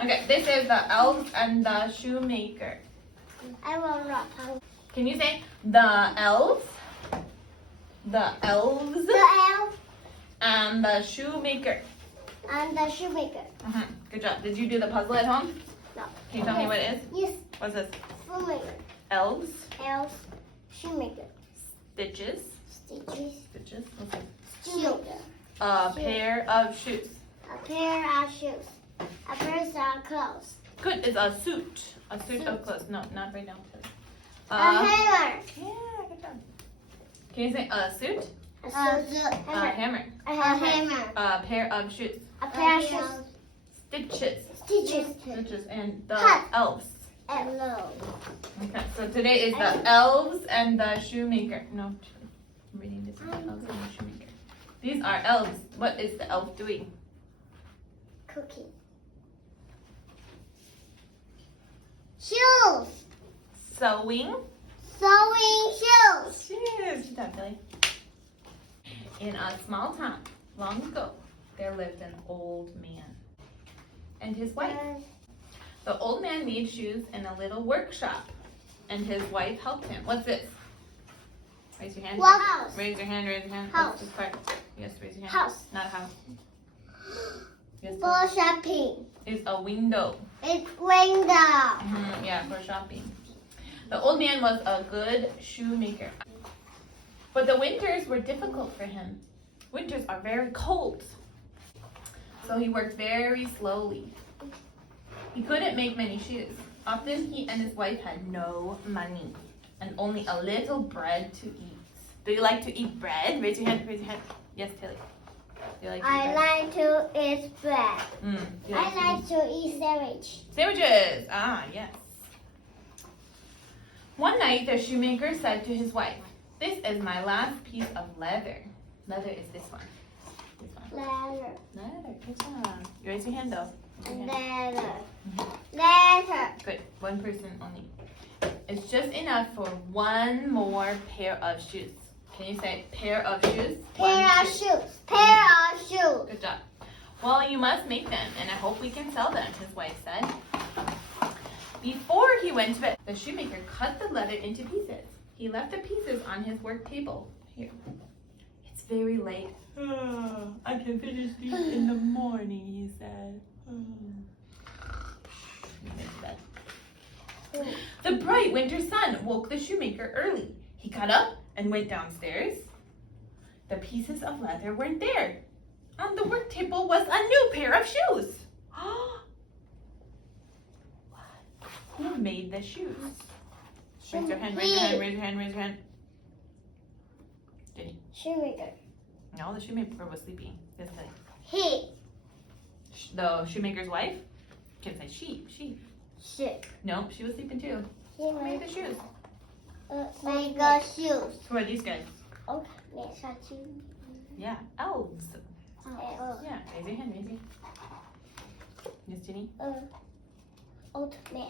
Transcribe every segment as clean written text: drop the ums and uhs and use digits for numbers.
Okay, this is the elves and the shoemaker. I will not. Can you say the elves? The elves The elf and the shoemaker. and the shoemaker. Good job. Did you do the puzzle at home? No. Can you tell me what it is? Yes. What's this? Shoemaker. Elves, Elf. Shoemaker. stitches. Stitches. Stitches. What's it? Shoemaker. A pair of shoes. A pair of shoes. A pair of clothes. Good. It's a suit. A suit of clothes. No, not right now. A hammer. Yeah, good job. Can you say a suit? A Hammer. A hammer. A pair of shoes. A pair of shoes. Stitches. Stitches. Stitches. And the Cut. elves. Hello. Okay, so today is the elves and the shoemaker. No, I'm reading this. The elves and the shoemaker. These are elves. What is the elf doing? Cooking. Shoes. Sewing. Sewing shoes. Cheers. Good job, Billy. In a small town, long ago, there lived an old man and his wife. The old man made shoes in a little workshop, and his wife helped him. What's this? Raise your hand. House. Raise your hand, raise your hand. House. What's this part? Yes, raise your hand. House. Not a house. Yes, For shopping. it's a window. It's window. Yeah, for shopping. The old man was a good shoemaker. But the winters were difficult for him. Winters are very cold. So he worked very slowly. He couldn't make many shoes. Often he and his wife had no money and only a little bread to eat. Do you like to eat bread? Raise your hand, raise your hand. Yes, Tilly. Do you like to eat bread? like to eat bread. Do you I like to like to eat sandwich. Sandwiches! Ah, yes. One night, the shoemaker said to his wife, "This is my last piece of leather." Leather is this one. This one. Leather. Leather. Good job. You raise your hand though. Raise your hand. Leather. Leather. Good. One person only. It's just enough for one more pair of shoes. Can you say pair of shoes? Pair of shoes. Pair of shoes. Good job. Well, you must make them, and I hope we can sell them, his wife said. Before he went to bed, the shoemaker cut the leather into pieces. He left the pieces on his work table. Here. It's very late. I can finish these in the morning, he said. He went to bed. The bright winter sun woke the shoemaker early. He got up and went downstairs. The pieces of leather weren't there. On the work table was a new pair of shoes. Who made the shoes? Raise your hand, raise your hand, raise your hand, raise your hand. Did he? Shoemaker. No, the shoemaker was sleeping. Yes, He. the shoemaker's wife? Can say she. She. No, she was sleeping too. He Who made the shoes? make the shoes. Who are these guys? Oh, let's start to. Yeah, elves. Oh, Yeah, raise your hand, raise your hand. Yes, Jenny? old man.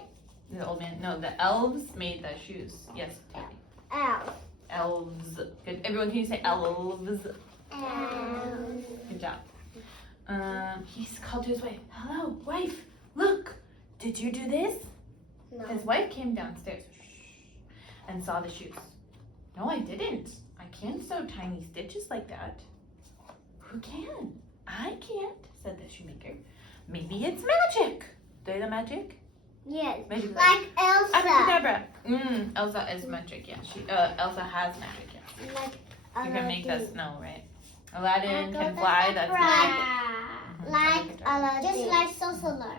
The old man. No, the elves made the shoes. Yes, Jenny. Elf. Elves. Good. Everyone, can you say elves? Elf. Good job. He's called to his wife. "Hello, wife. Look, did you do this?" No. His wife came downstairs and saw the shoes. "No, I didn't. I can't sew tiny stitches like that." "Who can?" "I can't," said the shoemaker. "Maybe it's magic." Do you know magic? Yes. Magic. Like Elsa. Abracadabra. Elsa is magic. Yeah, Elsa has magic. Yeah. Like You can make the Aladdin. snow, right? Aladdin can Aladdin. fly. That's magic. Like Aladdin. Just like Sorcerer.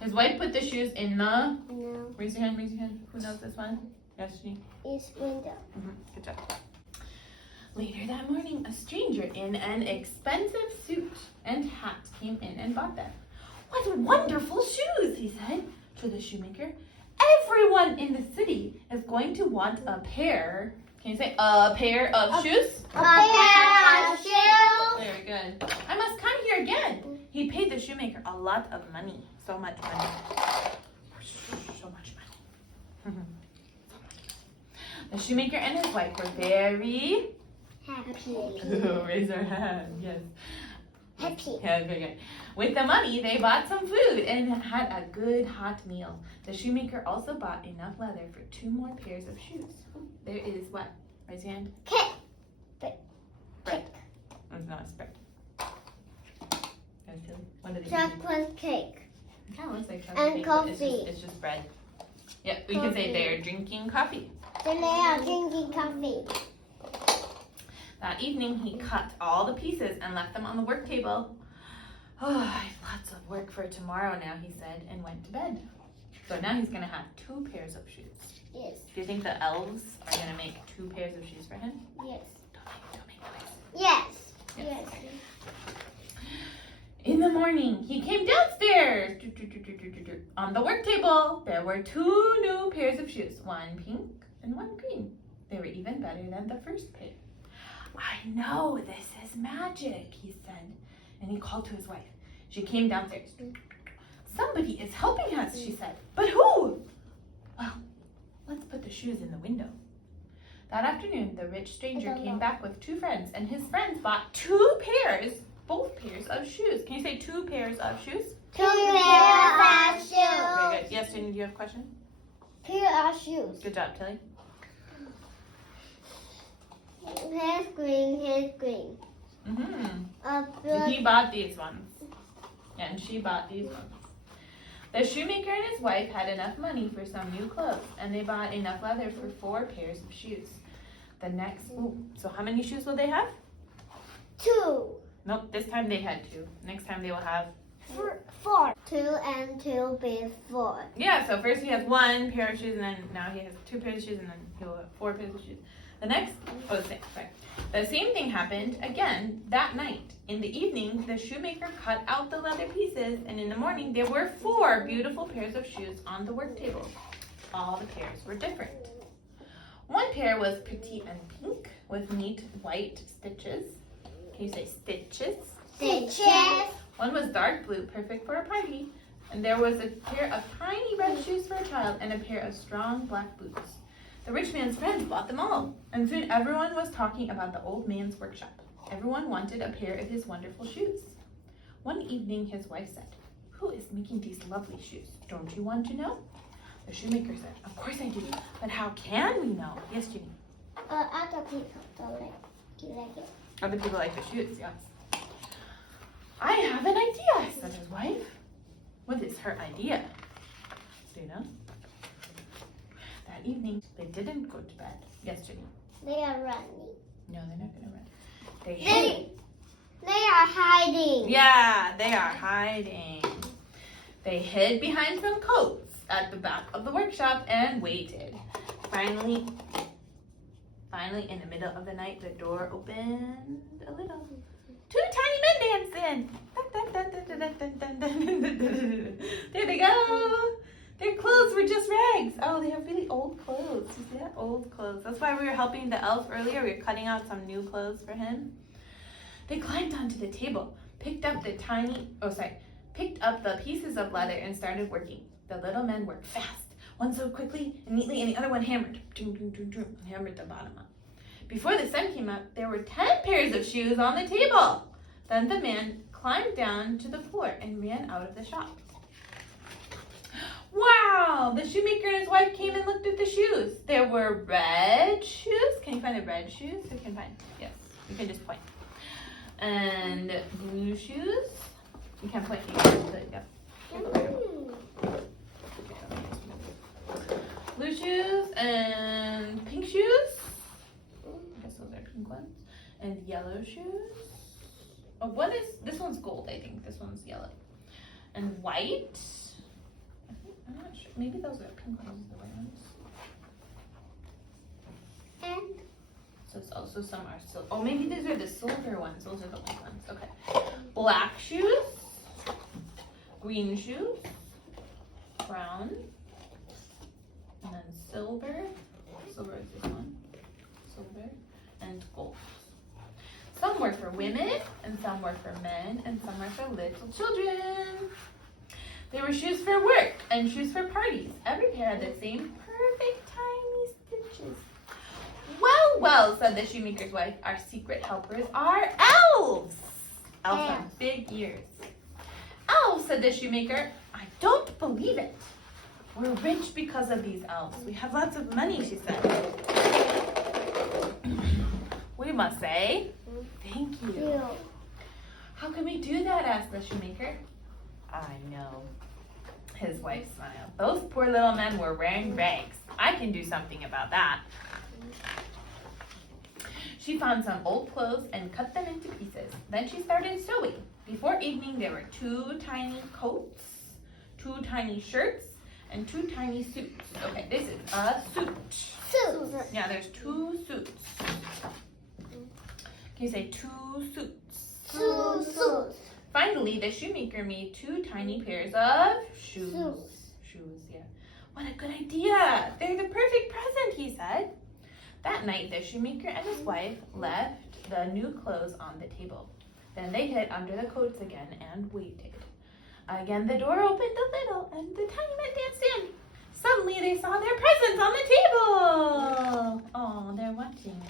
His wife put the shoes in the. No. Raise your hand. Raise your hand. Who knows this one? Yes, she. It's window. Good job. Later that morning, a stranger in an expensive suit and hat came in and bought them. "What wonderful shoes," he said to the shoemaker. "Everyone in the city is going to want a pair." Can you say a pair of shoes? A pair of shoes. Very good. "I must come here again." He paid the shoemaker a lot of money. So much money. So much money. The shoemaker and his wife were very Happy. raise her hand, yes. Happy. Yeah, good. With the money, they bought some food and had a good hot meal. The shoemaker also bought enough leather for 2 more pairs of shoes. There is what? Raise your hand. Cake. Bread. It's not spread. What are they? Chocolate cake. Kind of looks like chocolate And cake, but coffee. it's just bread. Yeah, we can say they're drinking coffee. Then they are drinking coffee. That evening, he cut all the pieces and left them on the work table. Oh, I have lots of work for tomorrow now, he said, and went to bed. So now he's going to have 2 pairs of shoes. Yes. Do you think the elves are going to make 2 pairs of shoes for him? Yes. Don't make noise. Yes. Yes. In the morning, he came downstairs. On the work table, there were 2 new pairs of shoes, 1 pink and 1 green. They were even better than the first pair. I know, this is magic, he said, and he called to his wife. She came downstairs. Somebody is helping us, she said. But who? Well, let's put the shoes in the window. That afternoon, the rich stranger came back with 2 friends, and his friends bought 2 pairs, both pairs of shoes. Can you say 2 pairs of shoes? 2 pairs of shoes. Very good. Yes, Jenny, do you have a question? Pair of shoes. Good job, Tilly. Here's green. Here's green. Mm-hmm. He bought these ones, and she bought these ones. The shoemaker and his wife had enough money for some new clothes, and they bought enough leather for 4 pairs of shoes. So how many shoes will they have? 2. Nope, this time they had 2. Next time they will have 4. 2 and 2 be 4. Yeah, so first he has 1 pair of shoes, and then now he has 2 pairs of shoes, and then he will have 4 pairs of shoes. The same thing happened again that night. In the evening, the shoemaker cut out the leather pieces, and in the morning, there were 4 beautiful pairs of shoes on the work table. All the pairs were different. 1 pair was pretty and pink with neat white stitches. Can you say stitches? Stitches. 1 was dark blue, perfect for a party. And there was a pair of tiny red shoes for a child and a pair of strong black boots. The rich man's friends bought them all, and soon everyone was talking about the old man's workshop. Everyone wanted a pair of his wonderful shoes. One evening, his wife said, "Who is making these lovely shoes? Don't you want to know?" The shoemaker said, "Of course I do, but how can we know?" Yes, Ginny. Other people don't like it. Other people like the shoes, yes. "I have an idea," said his wife. What is her idea? Do you know? That evening, they didn't go to bed. Yes, Ginny. They are running. No, they're not going to run. They are hiding. Yeah, they are hiding. They hid behind some coats at the back of the workshop and waited. Finally, in the middle of the night, the door opened a little. 2 tiny men danced in. There they go. Their clothes were just rags. Oh, they have really old clothes. You see that? Old clothes. That's why we were helping the elf earlier. We were cutting out some new clothes for him. They climbed onto the table, picked up the pieces of leather and started working. The little men worked fast. One sewed quickly and neatly, and the other one hammered. Hammered the bottom up. Before the sun came up, there were 10 pairs of shoes on the table. Then the man climbed down to the floor and ran out of the shop. Wow! The shoemaker and his wife came and looked at the shoes. There were red shoes. Can you find the red shoes? Who can find? Yes, you can just point. And blue shoes. You can't point. You can put it, yep. Blue shoes and pink shoes. I guess those are pink ones. And yellow shoes. Oh, this one's gold, I think. This one's yellow. And white. I'm not sure. Maybe those are pink ones, the white ones. And so it's also some are silver. Oh, maybe these are the silver ones. Those are the white ones. Okay. Black shoes. Green shoes. Brown. And then silver. Silver is this one. Silver. And gold. Some were for women, and some were for men, and some were for little children. There were shoes for work and shoes for parties. Every pair had the same perfect tiny stitches. Well, well, said the shoemaker's wife, our secret helpers are elves. Elves have big ears. Elves, said the shoemaker. I don't believe it. We're rich because of these elves. We have lots of money, she said. We must say, thank you. How can we do that? Asked the shoemaker. I know. His wife smiled. Those poor little men were wearing rags. I can do something about that. She found some old clothes and cut them into pieces. Then she started sewing. Before evening, there were 2 tiny coats, 2 tiny shirts, and 2 tiny suits. Okay, this is a suit. Suits. Yeah, there's 2 suits. Can you say 2 suits? 2 suits. Finally, the shoemaker made 2 tiny pairs of shoes. Shoes, yeah. What a good idea. They're the perfect present, he said. That night, the shoemaker and his wife left the new clothes on the table. Then they hid under the coats again and waited. Again, the door opened a little and the tiny men danced in. Suddenly, they saw their presents on the table. Oh, they're watching.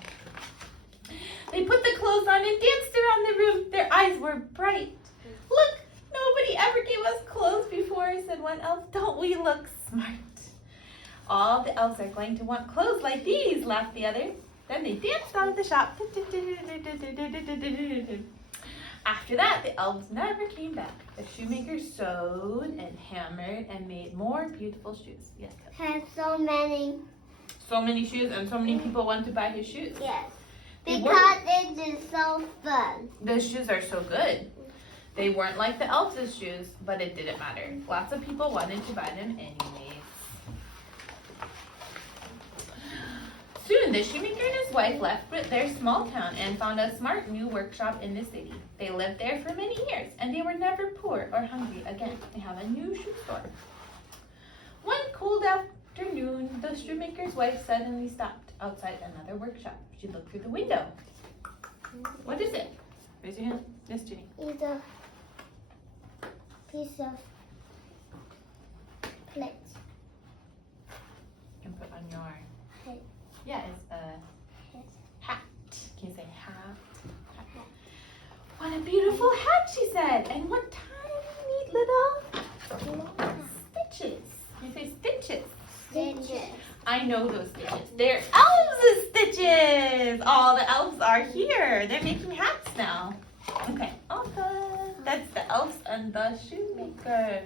They put the clothes on and danced around the room. Their eyes were bright. Look, nobody ever gave us clothes before, said one elf. Don't we look smart? All the elves are going to want clothes like these, laughed the other. Then they danced out of the shop. After that, the elves never came back. The shoemaker sewed and hammered and made more beautiful shoes. Yes. Has so many. So many shoes and so many people want to buy his shoes. Yes. They Because it is so fun. The shoes are so good. They weren't like the elves' shoes, but it didn't matter. Lots of people wanted to buy them anyways. Soon, the shoemaker and his wife left their small town and found a smart new workshop in the city. They lived there for many years, and they were never poor or hungry again. They have a new shoe store. One cold afternoon, the shoemaker's wife suddenly stopped outside another workshop. She looked through the window. What is it? Raise your hand. Yes, Jenny. It's a piece of plate. You can put on your... Head. Yeah, it's a hat. Can you say hat? Hat. What a beautiful hat, she said. And what tiny little stitches. Can you say stitches? Stitches. I know those stitches. They're elves' stitches. All the elves are here. They're making hats now. Okay, awesome. That's the elves and the shoemaker.